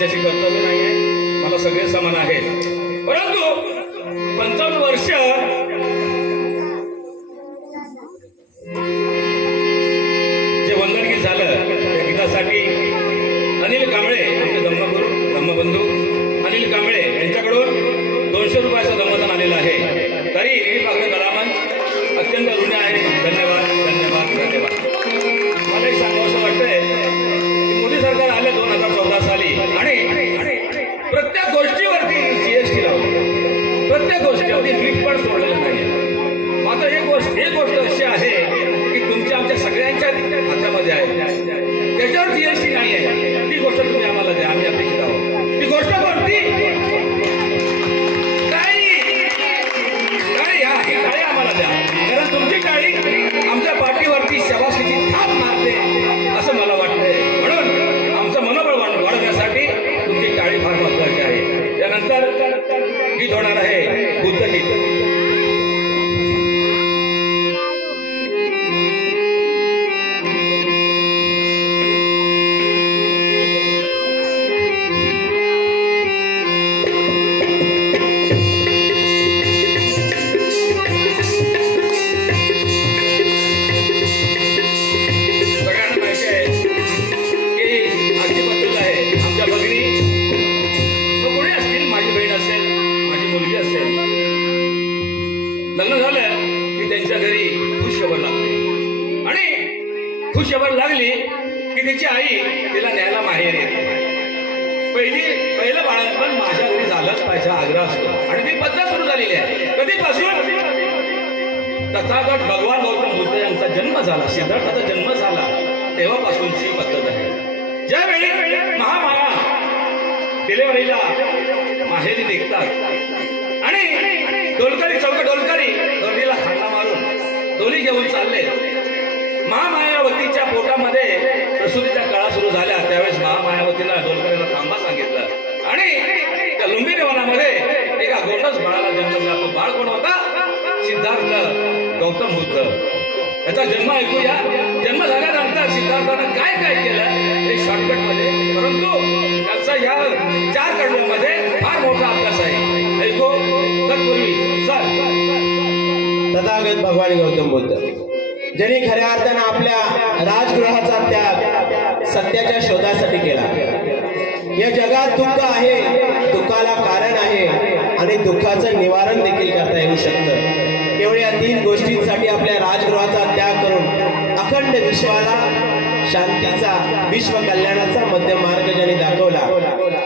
याच्याशी कर्तव्य नाही आहे, मला सगळे समान आहेत. परंतु 55 वर्ष जे वंदनगीत झालं त्या गीतासाठी अनिल कांबळे आमचे धम्मबंधू अनिल कांबळे यांच्याकडून 200 रुपयाचं धम्मदान आलेलं आहे. तरी निळीपाखरे कलामंच अत्यंत ऋणी आहे. धन्यवाद धन्यवाद धन्यवाद. मला एक सांगावं असं वाटतंय की मोदी सरकार आले 2014 साली आणि प्रत्येक गोष्टीवरती GST लावली. प्रत्येक गोष्टीवरती मीठ पण सोडलेलं नाही. मात्र एक गोष्ट अशी आहे की तुमच्या आमच्या सगळ्यांच्या हातामध्ये आहे, त्याच्यावर GST नाही आहे. ती गोष्ट तुम्ही आम्हाला द्या, आम्ही अपेक्षित आहोत. ती गोष्ट कोणती? टाळी आम्हाला द्या, कारण तुमची टाळी आमच्या पाठीवरती शबासकीची थाप मारते असं मला वाटतंय. म्हणून आमचं मनोबळ वाढवण्यासाठी तुमची टाळी फार महत्वाची आहे. त्यानंतर गीत होणार आहे बुद्धगीत. लग्न झालं की त्यांच्या घरी खुशखबर लागते आणि खुशखबर लागली की तिची आई तिला न्यायला माहेर येते. पहिलं बाळंतपण माझ्या घरी झालंच पाहिजे आग्रह असतो आणि ती पद्धत सुरू झालेली आहे. कधीपासून? तथागत भगवान गौतम बुद्ध यांचा जन्म झाला, सिद्धार्थाचा जन्म झाला तेव्हापासूनची पद्धत आहे. ज्यावेळी महामाया डिलेव्हरीला माहेरी देखतात आणि डोलकरी डोलीला खांदा मारून डोली घेऊन चालले. महामायावतीच्या पोटामध्ये प्रसूतीच्या काळा सुरू झाल्या. त्यावेळेस महामायावतीला डोलकरीला थांबा सांगितलं आणि त्या लुंबिनी वनामध्ये एका गोंडस बाळाला जन्म झाला. तो बाळ कोण होता? सिद्धार्थ गौतम बुद्ध. याचा जन्म ऐकूया. जन्म झाल्यानंतर सिद्धार्थानं काय काय केलं हे शॉर्टकट मध्ये, परंतु त्याचा या 4 कडव्यांमध्ये फार मोठा अभ्यास आहे. ऐकू. तत्पूर्वी तथागत भगवान गौतम बुद्ध ज्यांनी खऱ्या अर्थानं आपल्या राजगृहाचा त्याग सत्याच्या शोधासाठी केला. या जगात दुःख आहे, दुःखाला कारण आहे आणि दुःखाचं निवारण देखील करता येऊ शकतं. केवळ या 3 गोष्टींसाठी आपल्या राजगृहाचा त्याग करून अखंड विश्वाला शांतीचा, विश्व कल्याणाचा मध्य मार्ग ज्यांनी दाखवला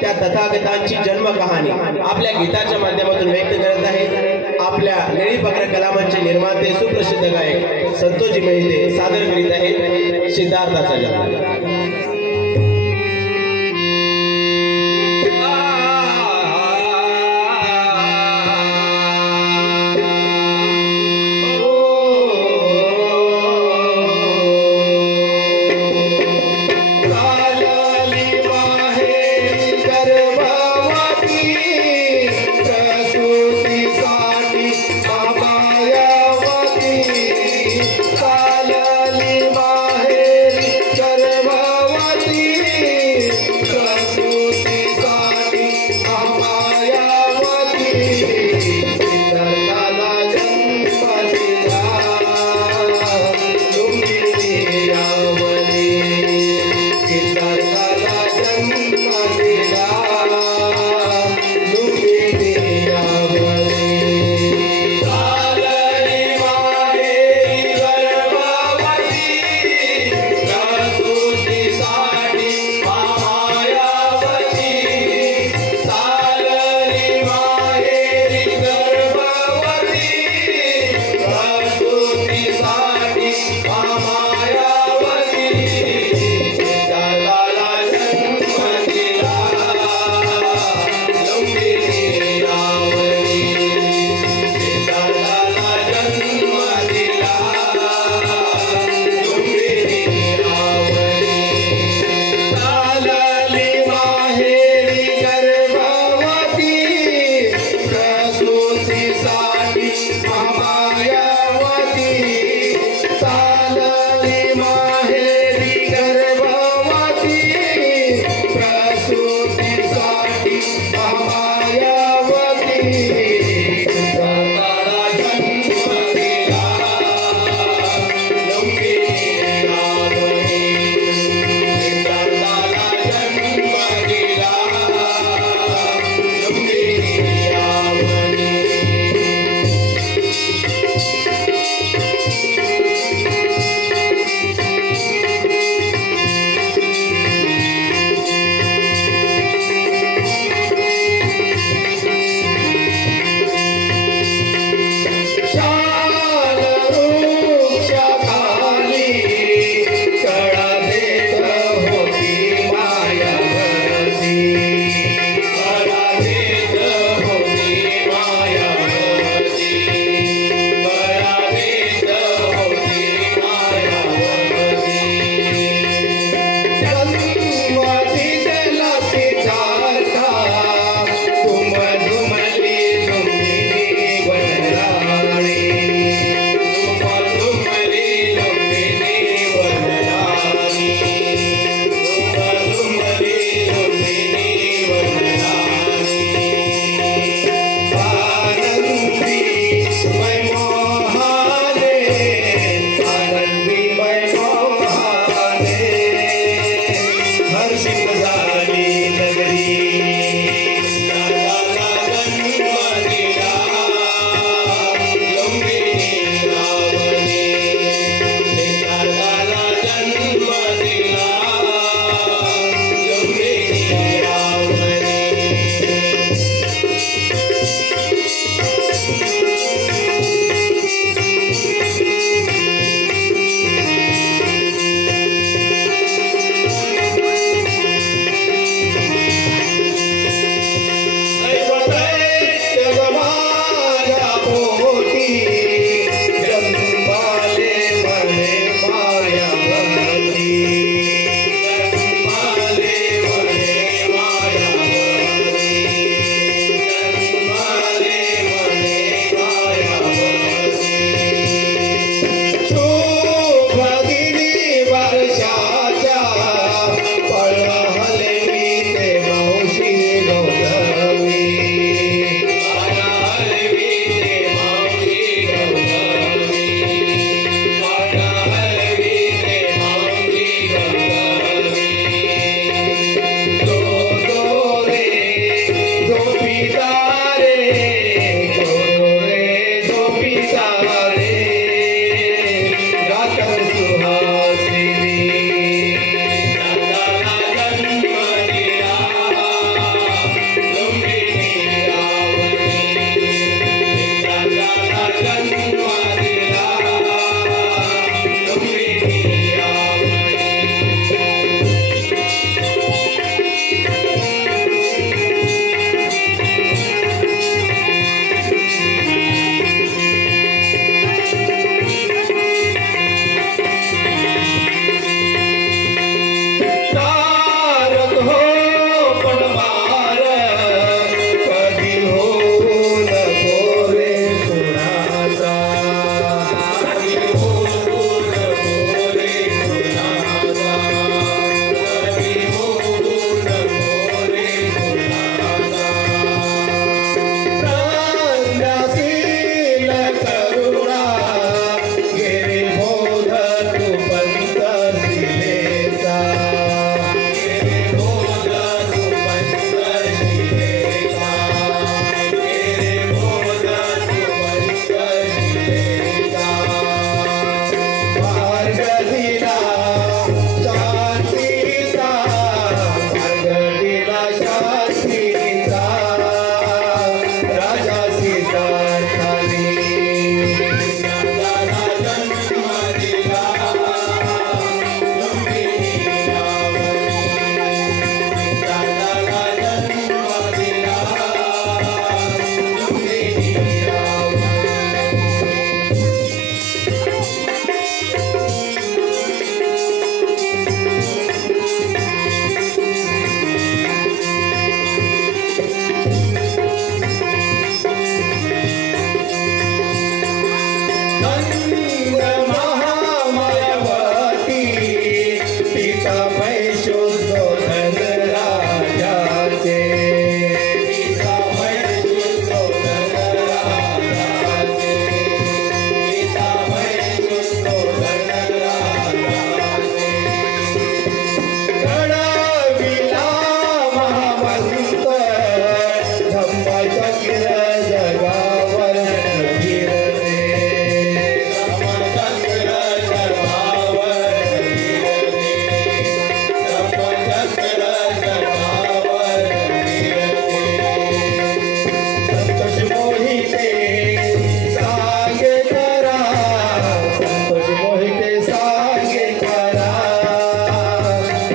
त्या तथागतांची जन्म कहाणी आपल्या गीताच्या माध्यमातून व्यक्त करत आहे. आपल्या निळीपाखरे कलामंचचे निर्माते सुप्रसिद्ध गायक संतोषजी मेहते सादर करीत आहेत सिद्धार्थाचा जन्म. Bye.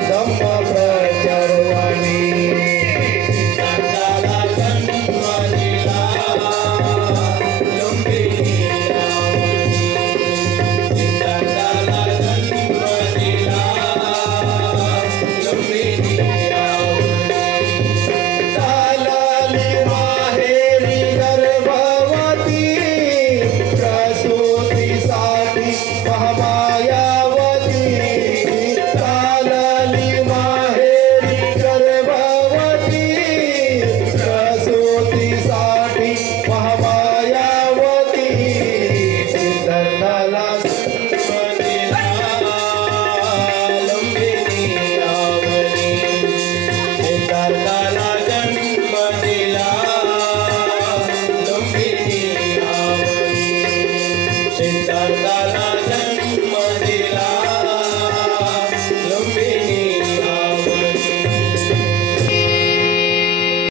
धम्म प्रचरवाणी चांदाला जन्म दिला लुंबिनी रावणी चांदाला जन्म दिला लुंबिनी रावणी चालली माहेरी गर्भवती प्रसूतीसाठी महामाया